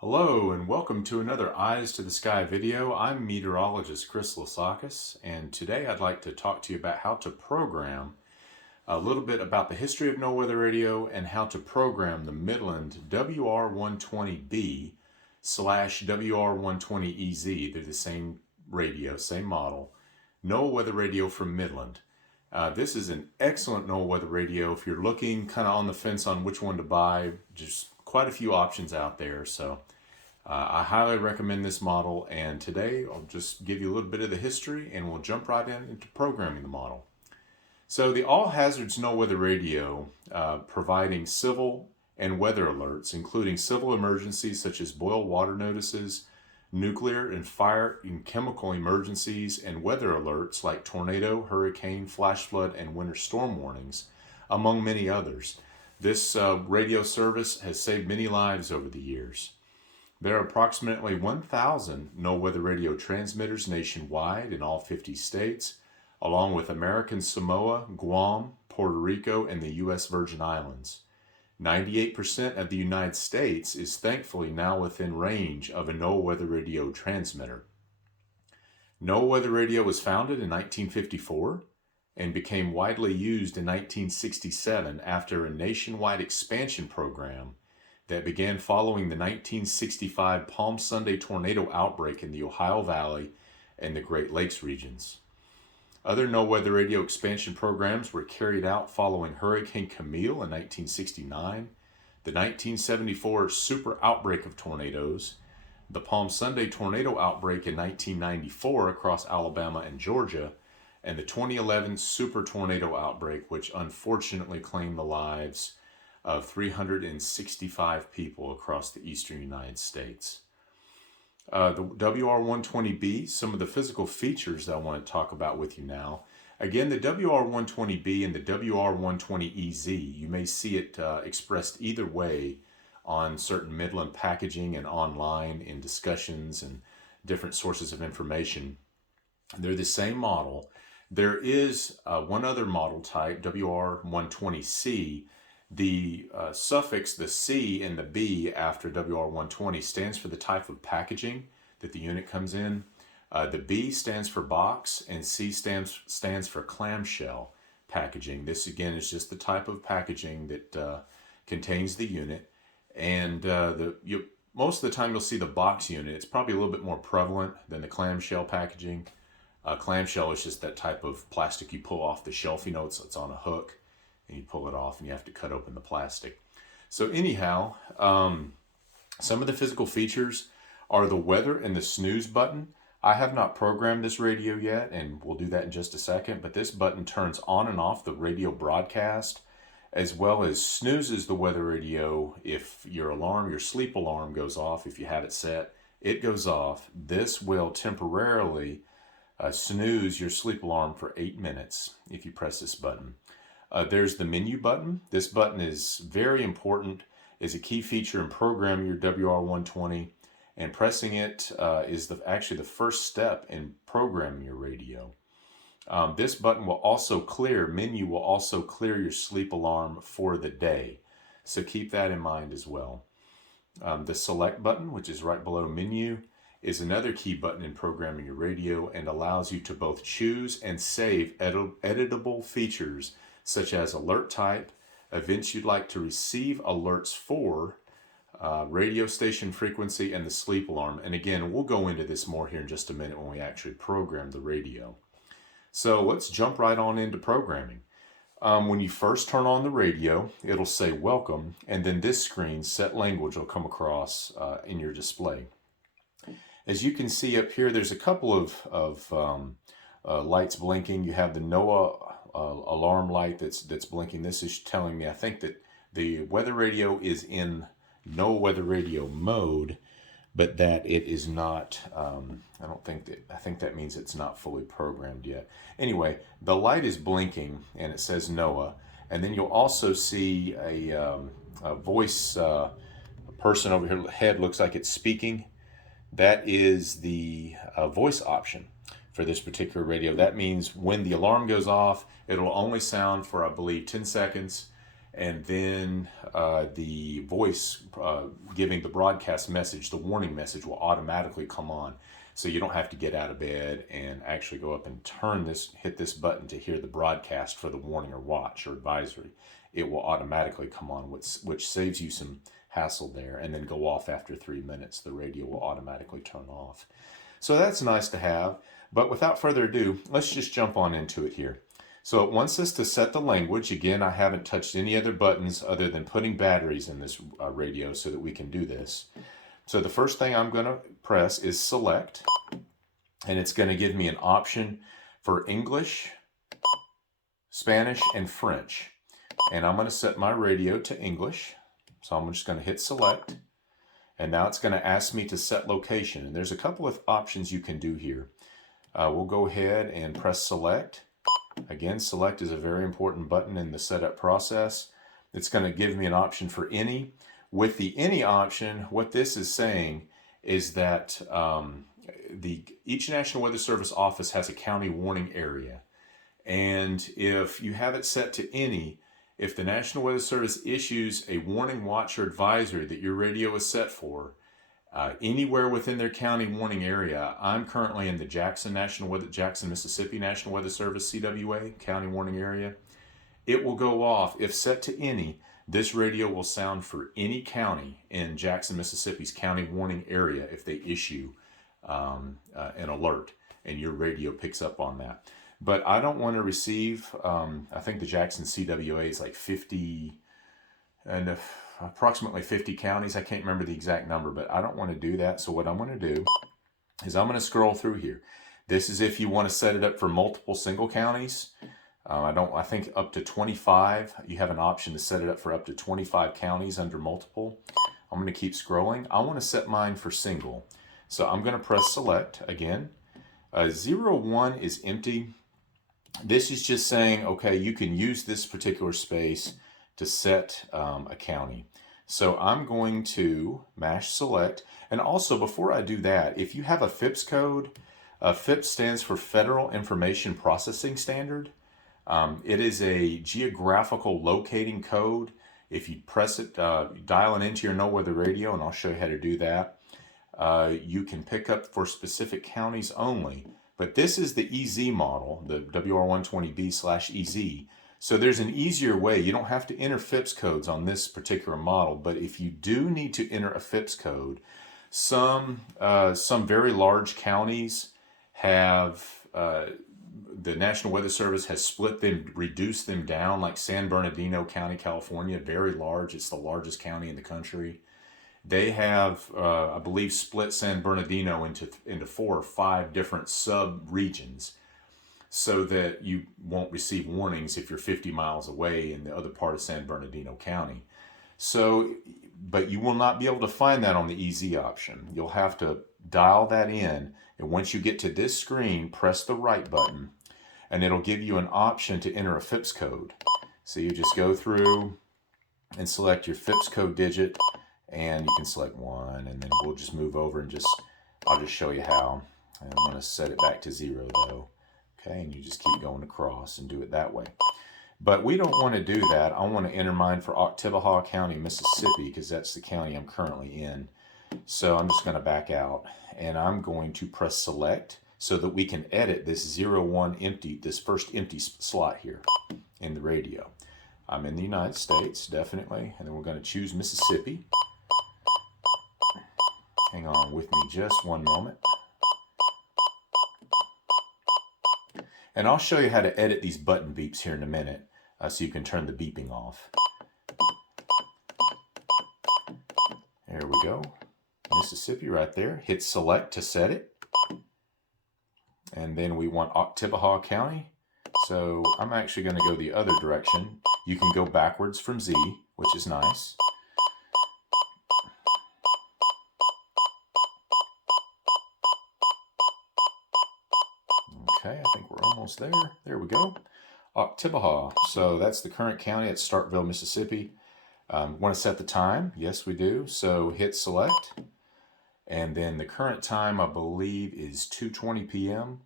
Hello and welcome to another Eyes to the Sky video. I'm meteorologist Chris Lasakis, and today I'd like to talk to you about how to program a little bit about the history of Noaa Weather Radio and how to program the Midland WR120B / WR120EZ. They're the same radio, same model. Noaa Weather Radio from Midland. This is an excellent Noaa Weather Radio. If you're looking kind of on the fence on which one to buy, just quite a few options out there. So I highly recommend this model, and today I'll just give you a little bit of the history and we'll jump right into programming the model. So the All Hazards Noaa Weather Radio, providing civil and weather alerts, including civil emergencies such as boil water notices, nuclear and fire and chemical emergencies, and weather alerts like tornado, hurricane, flash flood, and winter storm warnings, among many others. This radio service has saved many lives over the years. There are approximately 1,000 Noaa Weather Radio transmitters nationwide in all 50 states, along with American Samoa, Guam, Puerto Rico, and the U.S. Virgin Islands. 98% of the United States is thankfully now within range of a Noaa Weather Radio transmitter. Noaa Weather Radio was founded in 1954 and became widely used in 1967 after a nationwide expansion program that began following the 1965 Palm Sunday tornado outbreak in the Ohio Valley and the Great Lakes regions. Other Noaa Weather Radio expansion programs were carried out following Hurricane Camille in 1969, the 1974 super outbreak of tornadoes, the Palm Sunday tornado outbreak in 1994 across Alabama and Georgia, and the 2011 super tornado outbreak, which unfortunately claimed the lives of 365 people across the eastern United States. The WR120B, some of the physical features I want to talk about with you now. Again, the WR120B and the WR120EZ, you may see it expressed either way on certain Midland packaging and online in discussions and different sources of information. They're the same model. There is one other model type, WR120C. The suffix, the C and the B after WR120 stands for the type of packaging that the unit comes in. The B stands for box and C stands for clamshell packaging. This again is just the type of packaging that contains the unit. And most of the time you'll see the box unit. It's probably a little bit more prevalent than the clamshell packaging. Clamshell is just that type of plastic you pull off the shelf. You know, it's on a hook, and you pull it off and you have to cut open the plastic. So anyhow, some of the physical features are the weather and the snooze button. I have not programmed this radio yet, and we'll do that in just a second, but this button turns on and off the radio broadcast, as well as snoozes the weather radio. If your sleep alarm goes off, if you have it set, it goes off. This will temporarily snooze your sleep alarm for 8 minutes if you press this button. There's the menu button. This button is very important, is a key feature in programming your WR120, and pressing it is actually the first step in programming your radio. This button will also menu will also clear your sleep alarm for the day, so keep that in mind as well. The select button, which is right below menu, is another key button in programming your radio and allows you to both choose and save editable features such as alert type, events you'd like to receive alerts for, radio station frequency, and the sleep alarm. And again, we'll go into this more here in just a minute when we actually program the radio. So let's jump right on into programming. When you first turn on the radio, it'll say welcome, and then this screen, set language, will come across in your display. As you can see up here, there's a couple of lights blinking. You have the Noaa alarm light that's blinking. This is telling me, I think, that the weather radio is in Noaa Weather Radio mode, but that it is not, I think that means it's not fully programmed yet. Anyway, the light is blinking and it says Noaa, and then you'll also see a voice person over here, head looks like it's speaking. That is the voice option for this particular radio. That means when the alarm goes off, it'll only sound for, I believe, 10 seconds, and then the voice giving the broadcast message, the warning message, will automatically come on. So you don't have to get out of bed and actually go up and hit this button to hear the broadcast for the warning or watch or advisory. It will automatically come on, which saves you some hassle there, and then go off after 3 minutes. The radio will automatically turn off. So that's nice to have. But without further ado, let's just jump on into it here. So it wants us to set the language. Again, I haven't touched any other buttons other than putting batteries in this radio so that we can do this. So the first thing I'm going to press is select, and it's going to give me an option for English, Spanish, and French. And I'm going to set my radio to English. So I'm just going to hit select, and now it's going to ask me to set location. And there's a couple of options you can do here. We'll go ahead and press select. Again, select is a very important button in the setup process. It's going to give me an option for any. With the any option, what this is saying is that each National Weather Service office has a county warning area. And if you have it set to any, if the National Weather Service issues a warning, watch, or advisory that your radio is set for, anywhere within their county warning area, I'm currently in the Jackson, Mississippi National Weather Service, CWA, county warning area. It will go off. If set to any, this radio will sound for any county in Jackson, Mississippi's county warning area if they issue an alert, and your radio picks up on that. But I don't want to receive, I think the Jackson CWA is like 50, and approximately 50 counties. I can't remember the exact number, but I don't want to do that. So what I'm going to do is I'm going to scroll through here. This is if you want to set it up for multiple single counties. I think up to 25. You have an option to set it up for up to 25 counties under multiple. I'm going to keep scrolling. I want to set mine for single. So I'm going to press select again. 01 is empty. This is just saying, okay, you can use this particular space to set a county. So I'm going to mash select. And also, before I do that, if you have a Fips code, Fips stands for Federal Information Processing Standard. It is a geographical locating code. If you press it, dial it into your No Weather radio, and I'll show you how to do that. You can pick up for specific counties only. But this is the EZ model, the WR120B/EZ. So there's an easier way. You don't have to enter Fips codes on this particular model, but if you do need to enter a Fips code, some very large counties have, the National Weather Service has split them, reduced them down, like San Bernardino County, California, very large. It's the largest county in the country. They have, I believe, split San Bernardino into 4 or 5 different sub-regions, so that you won't receive warnings if you're 50 miles away in the other part of San Bernardino County. So, but you will not be able to find that on the EZ option. You'll have to dial that in, and once you get to this screen, press the right button, and it'll give you an option to enter a Fips code. So you just go through and select your Fips code digit, and you can select 1, and then we'll just move over and I'll just show you how. I'm going to set it back to 0 though. Okay, and you just keep going across and do it that way. But we don't want to do that. I want to enter mine for Oktibbeha County, Mississippi, because that's the county I'm currently in. So I'm just going to back out, and I'm going to press select so that we can edit this 01 empty, this first empty slot here in the radio. I'm in the United States, definitely, and then we're going to choose Mississippi. Hang on with me just one moment. And I'll show you how to edit these button beeps here in a minute, so you can turn the beeping off. There we go. Mississippi right there. Hit select to set it. And then we want Oktibbeha County. So I'm actually going to go the other direction. You can go backwards from Z, which is nice. Okay, I think we're almost there. There we go. Oktibbeha. So that's the current county at Starkville, Mississippi. Want to set the time? Yes, we do. So hit select. And then the current time, I believe, is 2:20 p.m.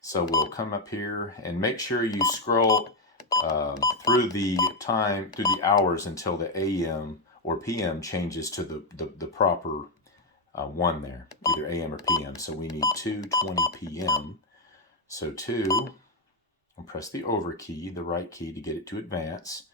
So we'll come up here and make sure you scroll. through the hours until the AM or PM changes to the proper one there, either AM or PM. So we need 2:20 PM. So 2, I'll press the over key, the right key, to get it to advance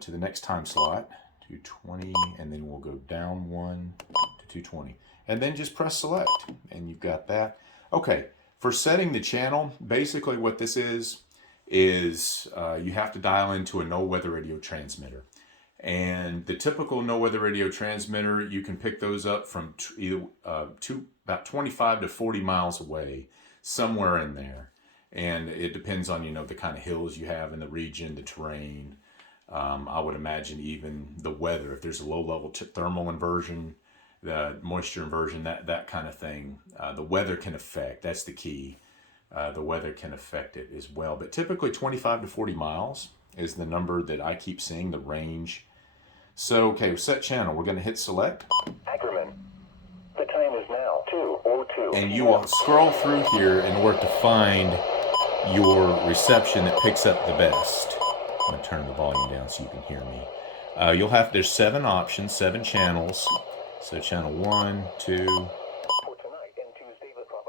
to the next time slot, 2:20, and then we'll go down 1 to 2:20. And then just press select, and you've got that. Okay, for setting the channel, basically what this is you have to dial into a NOAA weather radio transmitter. And the typical NOAA weather radio transmitter, you can pick those up from about 25 to 40 miles away, somewhere in there. And it depends on, the kind of hills you have in the region, the terrain. I would imagine even the weather, if there's a low-level thermal inversion, the moisture inversion, that kind of thing. The weather can affect, that's the key. The weather can affect it as well. But typically 25 to 40 miles is the number that I keep seeing, the range. So, okay, set channel. We're going to hit select. Ackerman, the time is now 2:02. And you will scroll through here in order to find your reception that picks up the best. I'm going to turn the volume down so you can hear me. There's 7 options, 7 channels. So channel 1, 2.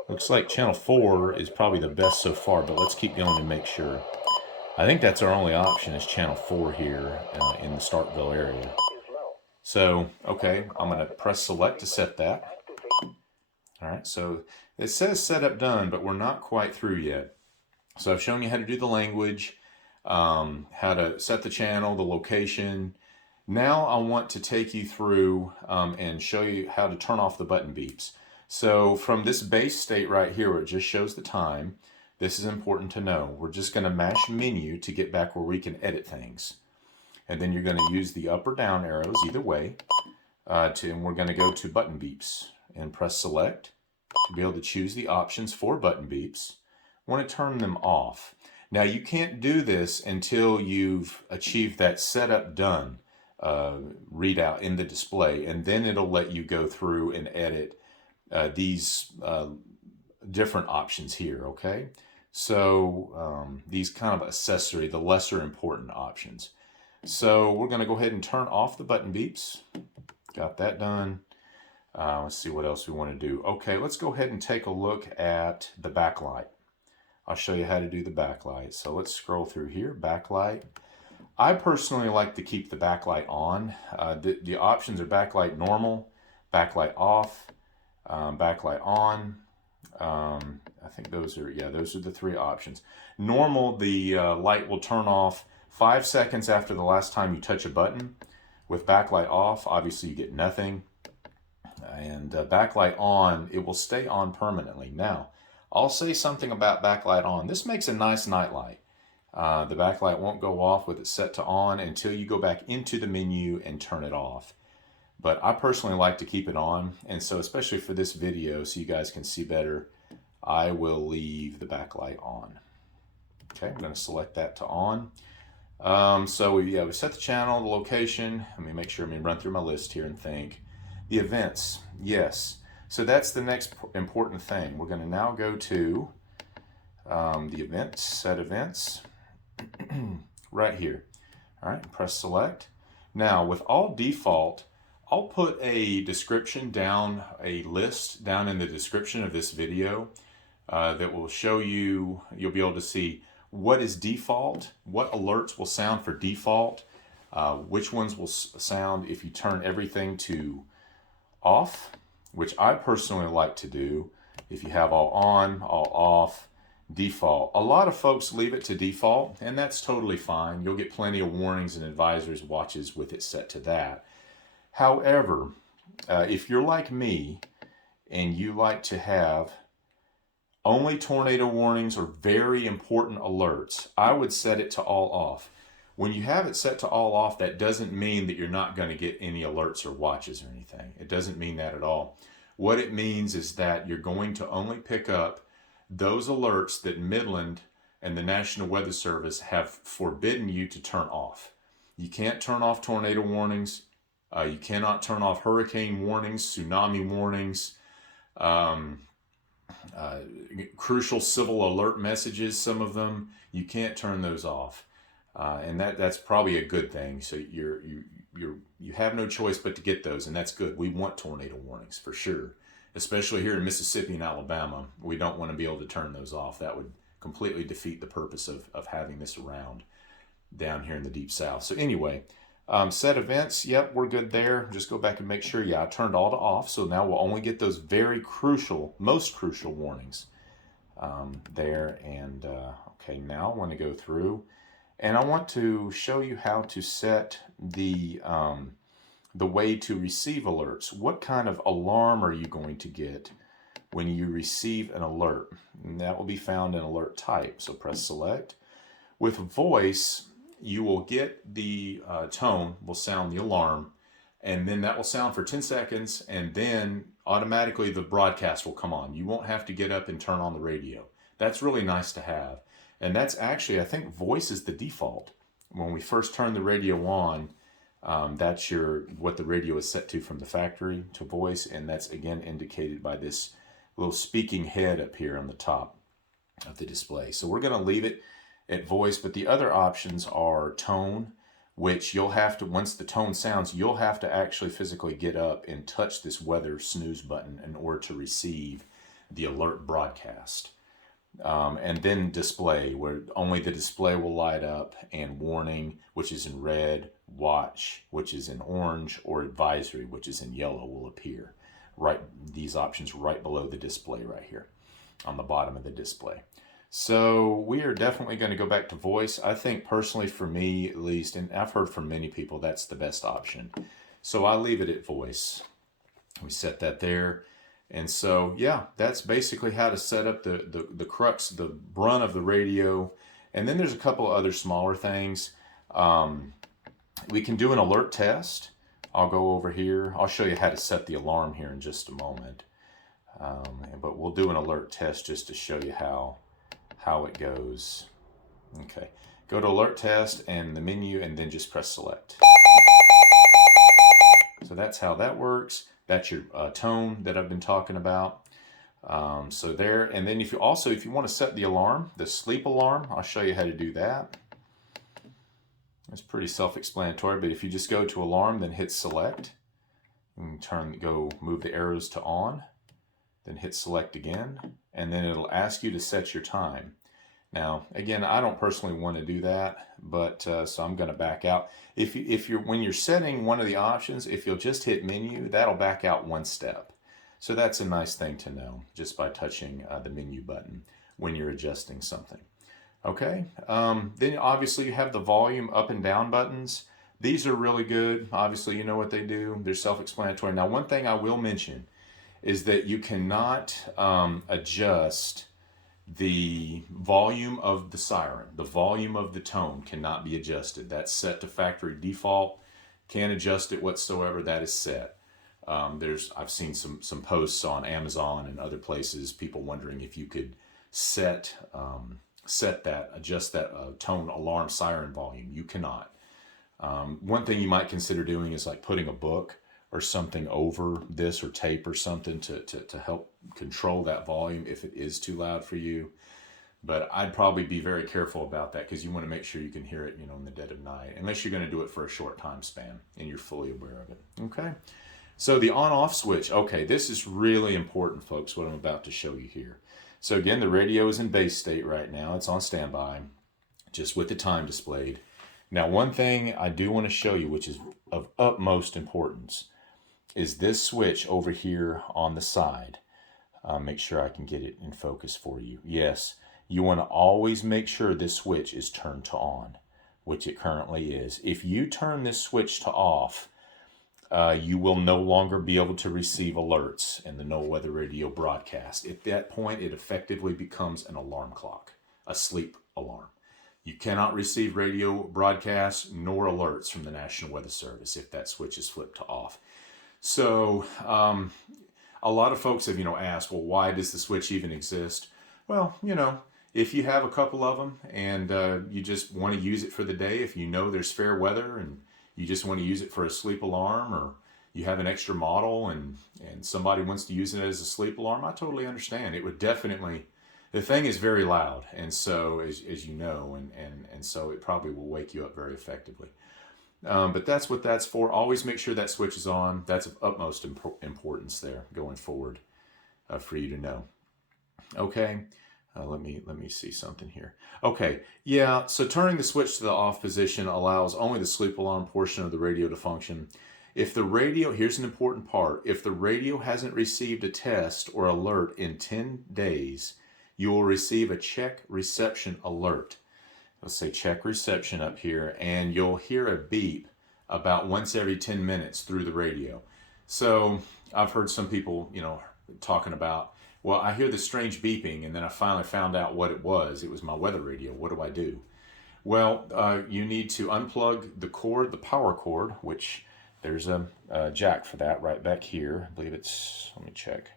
Looks like channel 4 is probably the best so far, but let's keep going and make sure. I think that's our only option is channel 4 here in the Starkville area. So, okay, I'm going to press select to set that. All right, so it says setup done, but we're not quite through yet. So I've shown you how to do the language, how to set the channel, the location. Now I want to take you through and show you how to turn off the button beeps. So from this base state right here where it just shows the time, this is important to know. We're just going to mash menu to get back where we can edit things. And then you're going to use the up or down arrows either way. And we're going to go to button beeps and press select to be able to choose the options for button beeps. Want to turn them off. Now you can't do this until you've achieved that setup done readout in the display, and then it'll let you go through and edit these different options here, okay? So these kind of accessory, the lesser important options. So we're going to go ahead and turn off the button beeps. Got that done. Let's see what else we want to do. Okay, let's go ahead and take a look at the backlight. I'll show you how to do the backlight. So let's scroll through here, backlight. I personally like to keep the backlight on. The options are backlight normal, backlight off, backlight on. I think those are the 3 options. Normal, the light will turn off 5 seconds after the last time you touch a button. With backlight off, obviously you get nothing. And backlight on, it will stay on permanently. Now, I'll say something about backlight on. This makes a nice night light. The backlight won't go off with it set to on until you go back into the menu and turn it off. But I personally like to keep it on, and so especially for this video, so you guys can see better, I will leave the backlight on. Okay, I'm going to select that to on. So we set the channel, the location. Let me make sure, run through my list here and think. The events, yes. So that's the next important thing. We're going to now go to the events, set events, right here. All right, press select. Now with all default, I'll put a description down, a list down in the description of this video that will show you, you'll be able to see what is default, what alerts will sound for default, which ones will sound if you turn everything to off, which I personally like to do. If you have all on, all off, default. A lot of folks leave it to default, and that's totally fine. You'll get plenty of warnings and advisories watches with it set to that. However, if you're like me and you like to have only tornado warnings or very important alerts, I would set it to all off. When you have it set to all off, that doesn't mean that you're not going to get any alerts or watches or anything. It doesn't mean that at all. What it means is that you're going to only pick up those alerts that Midland and the National Weather Service have forbidden you to turn off. You can't turn off tornado warnings. You cannot turn off hurricane warnings, tsunami warnings, crucial civil alert messages, some of them. You can't turn those off. And that's probably a good thing. So you have no choice but to get those, and that's good. We want tornado warnings for sure, especially here in Mississippi and Alabama. We don't want to be able to turn those off. That would completely defeat the purpose of having this around down here in the deep south. So anyway, set events, yep, we're good there. Just go back and make sure, yeah, I turned all to off. So now we'll only get those very crucial, most crucial warnings there. And okay, now I want to go through and I want to show you how to set the way to receive alerts. What kind of alarm are you going to get when you receive an alert? And that will be found in alert type. So press select. With voice, you will get the tone, will sound the alarm, and then that will sound for 10 seconds, and then automatically the broadcast will come on. You won't have to get up and turn on the radio. That's really nice to have. And that's actually, I think voice is the default. When we first turn the radio on, that's what the radio is set to from the factory to voice, and that's again indicated by this little speaking head up here on the top of the display. So we're going to leave it at voice, but the other options are tone, which you'll have to, once the tone sounds, you'll have to actually physically get up and touch this weather snooze button in order to receive the alert broadcast. And then display, where only the display will light up, and warning, which is in red, watch, which is in orange, or advisory, which is in yellow, will appear. Right, these options right below the display right here on the bottom of the display. So we are definitely going to go back to voice. I think personally, for me at least, and I've heard from many people, that's the best option. So I leave it at voice. We set that there. And so, yeah, that's basically how to set up the crux, the brunt of the radio. And then there's a couple of other smaller things. We can do an alert test. I'll go over here. I'll show you how to set the alarm here in just a moment. But we'll do an alert test just to show you how it goes. Okay, go to alert test and the menu, and then just press select. So that's how that works. That's your tone that I've been talking about. So there, and then if you want to set the alarm, the sleep alarm, I'll show you how to do that. It's pretty self-explanatory, but if you just go to alarm, then hit select, and move the arrows to on, then hit select again, and then it'll ask you to set your time. Now, again, I don't personally want to do that, but so I'm going to back out. When you're setting one of the options, if you'll just hit menu, that'll back out one step. So that's a nice thing to know just by touching the menu button when you're adjusting something. Okay, then obviously you have the volume up and down buttons. These are really good. Obviously, you know what they do. They're self-explanatory. Now, one thing I will mention is that you cannot adjust the volume of the siren. The volume of the tone cannot be adjusted. That's set to factory default. Can't adjust it whatsoever. That is set. I've seen some posts on Amazon and other places, people wondering if you could adjust that tone alarm siren volume. You cannot. One thing you might consider doing is like putting a book or something over this, or tape or something to help control that volume if it is too loud for you. But I'd probably be very careful about that, because you want to make sure you can hear it, in the dead of night, unless you're going to do it for a short time span and you're fully aware of it. Okay. So the on-off switch. Okay, this is really important, folks, what I'm about to show you here. So again, the radio is in base state right now. It's on standby, just with the time displayed. Now, one thing I do want to show you, which is of utmost importance, is this switch over here on the side. Make sure I can get it in focus for you. Yes, you want to always make sure this switch is turned to on, which it currently is. If you turn this switch to off, you will no longer be able to receive alerts in the Noaa Weather Radio broadcast. At that point, it effectively becomes an alarm clock, a sleep alarm. You cannot receive radio broadcasts nor alerts from the National Weather Service if that switch is flipped to off. So a lot of folks have, asked, well, why does the switch even exist? Well, if you have a couple of them and you just want to use it for the day, if you know there's fair weather and you just want to use it for a sleep alarm, or you have an extra model and somebody wants to use it as a sleep alarm, I totally understand. It would definitely The thing is very loud, and so as you know, and so it probably will wake you up very effectively. But that's what that's for. Always make sure that switch is on. That's of utmost importance there going forward for you to know. Okay, let me see something here. Okay, yeah, so turning the switch to the off position allows only the sleep alarm portion of the radio to function. If the radio, here's an important part, if the radio hasn't received a test or alert in 10 days, you will receive a check reception alert. Let's say check reception up here, and you'll hear a beep about once every 10 minutes through the radio. So I've heard some people, talking about, well, I hear this strange beeping, and then I finally found out what it was. It was my weather radio. What do I do? Well, you need to unplug the cord, the power cord, which there's a jack for that right back here. I believe it's, let me check.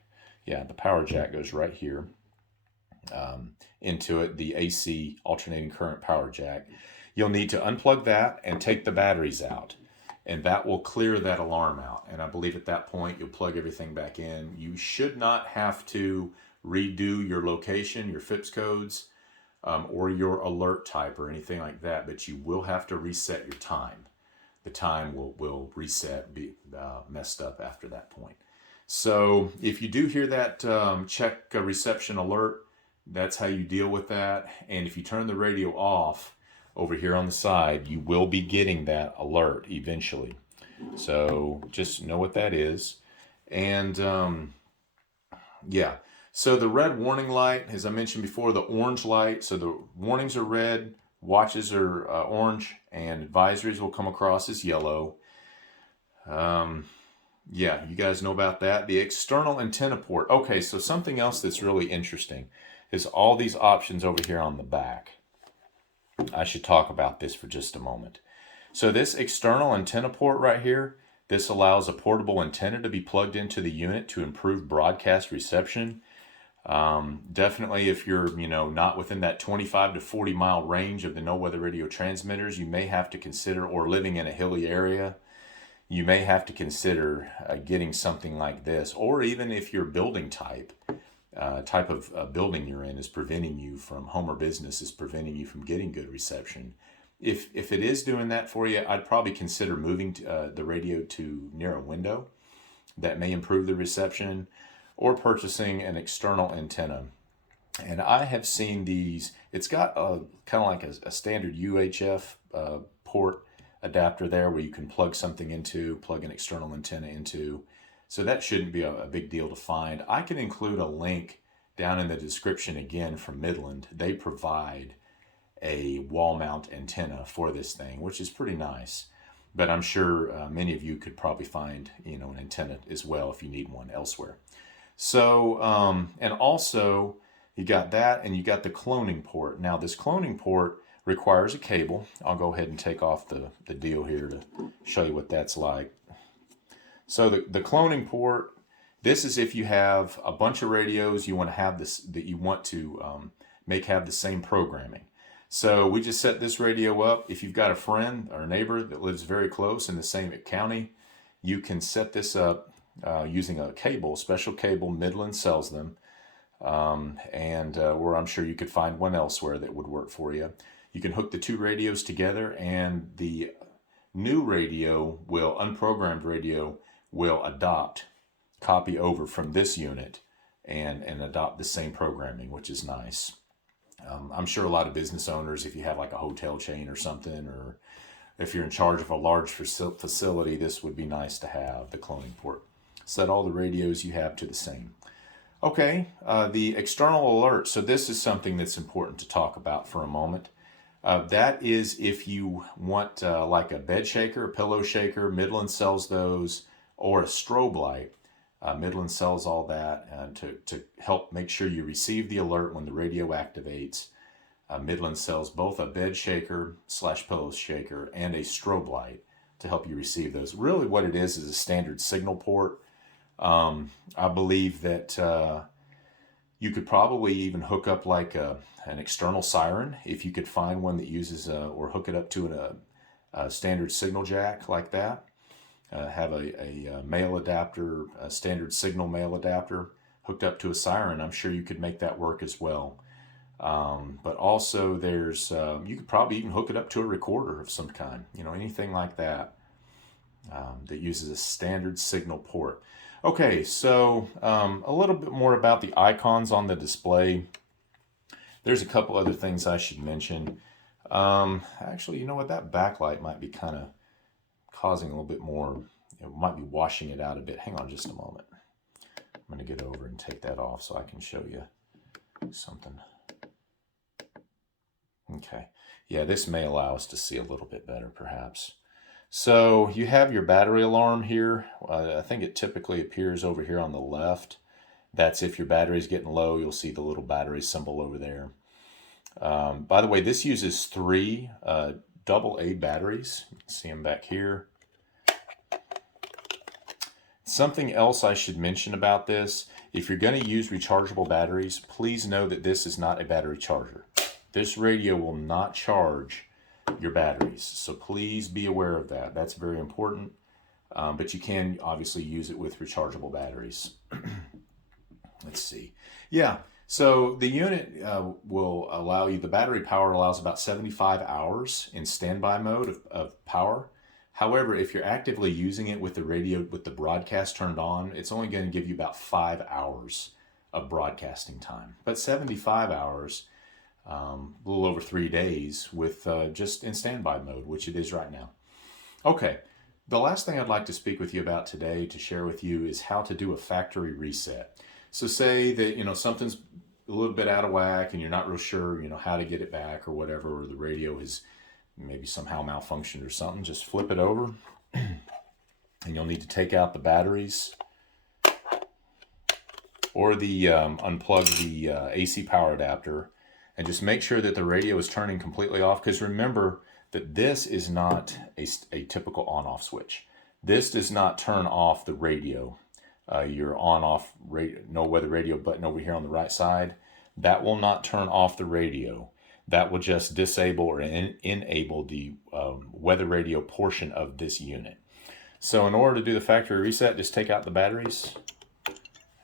Yeah, the power jack goes right here. Into it, the AC alternating current power jack. You'll need to unplug that and take the batteries out, and that will clear that alarm out. And I believe at that point you'll plug everything back in. You should not have to redo your location, your Fips codes, or your alert type or anything like that, but you will have to reset your time. The time will reset, be messed up after that point. So if you do hear that check reception alert, that's how you deal with that. And if you turn the radio off over here on the side, you will be getting that alert eventually. So just know what that is. And yeah, so the red warning light, as I mentioned before, the orange light, so the warnings are red, watches are orange, and advisories will come across as yellow. Yeah, you guys know about that. The external antenna port. Okay, so something else that's really interesting is all these options over here on the back. I should talk about this for just a moment. So this external antenna port right here, this allows a portable antenna to be plugged into the unit to improve broadcast reception. Definitely if you're, not within that 25 to 40 mile range of the no weather radio transmitters, you may have to consider, or living in a hilly area, you may have to consider getting something like this. Or even if your building type of building you're in is preventing you from, home or business is preventing you from getting good reception. If it is doing that for you, I'd probably consider moving the radio to near a window. That may improve the reception, or purchasing an external antenna. And I have seen these, it's got kind of like a standard UHF port adapter there where you can plug something into, plug an external antenna into. So that shouldn't be a big deal to find. I can include a link down in the description again from Midland. They provide a wall mount antenna for this thing, which is pretty nice. But I'm sure many of you could probably find, an antenna as well if you need one elsewhere. So, and also you got that, and you got the cloning port. Now this cloning port requires a cable. I'll go ahead and take off the deal here to show you what that's like. So the cloning port, this is if you have a bunch of radios you want to have this, that you want to make have the same programming. So we just set this radio up. If you've got a friend or a neighbor that lives very close in the same county, you can set this up using a cable, special cable. Midland sells them, and where I'm sure you could find one elsewhere that would work for you. You can hook the two radios together, and the new radio will, unprogrammed radio, will copy over from this unit and adopt the same programming, which is nice. I'm sure a lot of business owners, if you have like a hotel chain or something, or if you're in charge of a large facility, this would be nice to have, the cloning port. Set all the radios you have to the same. Okay, the external alert. So this is something that's important to talk about for a moment. That is if you want like a bed shaker, a pillow shaker. Midland sells those, or a strobe light. Midland sells all that to help make sure you receive the alert when the radio activates. Midland sells both a bed shaker / pillow shaker and a strobe light to help you receive those. Really what it is a standard signal port. I believe that you could probably even hook up like an external siren if you could find one that uses or hook it up to a standard signal jack like that. Have a male adapter, a standard signal male adapter hooked up to a siren. I'm sure you could make that work as well. But also there's, you could probably even hook it up to a recorder of some kind, anything like that, that uses a standard signal port. Okay, so a little bit more about the icons on the display. There's a couple other things I should mention. Actually, you know what? That backlight might be kind of causing a little bit more, it might be washing it out a bit. Hang on just a moment. I'm going to get over and take that off so I can show you something. Okay. Yeah, this may allow us to see a little bit better, perhaps. So you have your battery alarm here. I think it typically appears over here on the left. That's if your battery is getting low, you'll see the little battery symbol over there. By the way, this uses 3 AA batteries. You can see them back here. Something else I should mention about this, if you're going to use rechargeable batteries, please know that this is not a battery charger. This radio will not charge your batteries, so please be aware of that. That's very important, but you can obviously use it with rechargeable batteries. Let's see. Yeah, so the unit will allow you, the battery power allows about 75 hours in standby mode of power. However, if you're actively using it with the radio, with the broadcast turned on, it's only going to give you about 5 hours of broadcasting time. But 75 hours, a little over 3 days with just in standby mode, which it is right now. Okay, the last thing I'd like to speak with you about today, to share with you, is how to do a factory reset. So say that, something's a little bit out of whack and you're not real sure, how to get it back or whatever, or the radio has maybe somehow malfunctioned or something. Just flip it over and you'll need to take out the batteries or the unplug the AC power adapter, and just make sure that the radio is turning completely off, because remember that this is not a typical on-off switch. This does not turn off the radio. Your on-off no weather radio button over here on the right side, that will not turn off the radio. That will just disable or enable the weather radio portion of this unit. So in order to do the factory reset, just take out the batteries,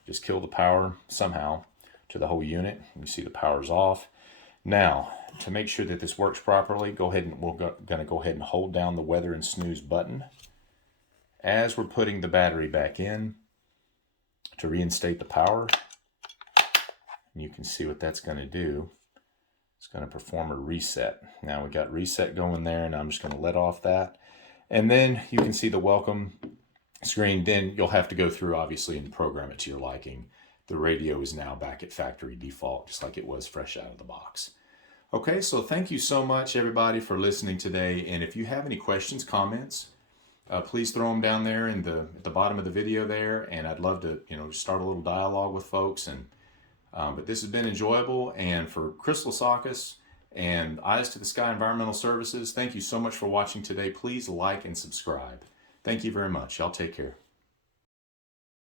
just kill the power somehow to the whole unit. You see the power's off. Now, to make sure that this works properly, we're going to go ahead and hold down the weather and snooze button as we're putting the battery back in to reinstate the power. And you can see what that's going to do. It's going to perform a reset. Now we got reset going there, and I'm just going to let off that. And then you can see the welcome screen. Then you'll have to go through, obviously, and program it to your liking. The radio is now back at factory default, just like it was fresh out of the box. Okay, so thank you so much, everybody, for listening today. And if you have any questions, comments, please throw them down there at the bottom of the video there. And I'd love to, start a little dialogue with folks. And but this has been enjoyable. And for Chris Lasakis and Eyes to the Sky Environmental Services, thank you so much for watching today. Please like and subscribe. Thank you very much. Y'all take care.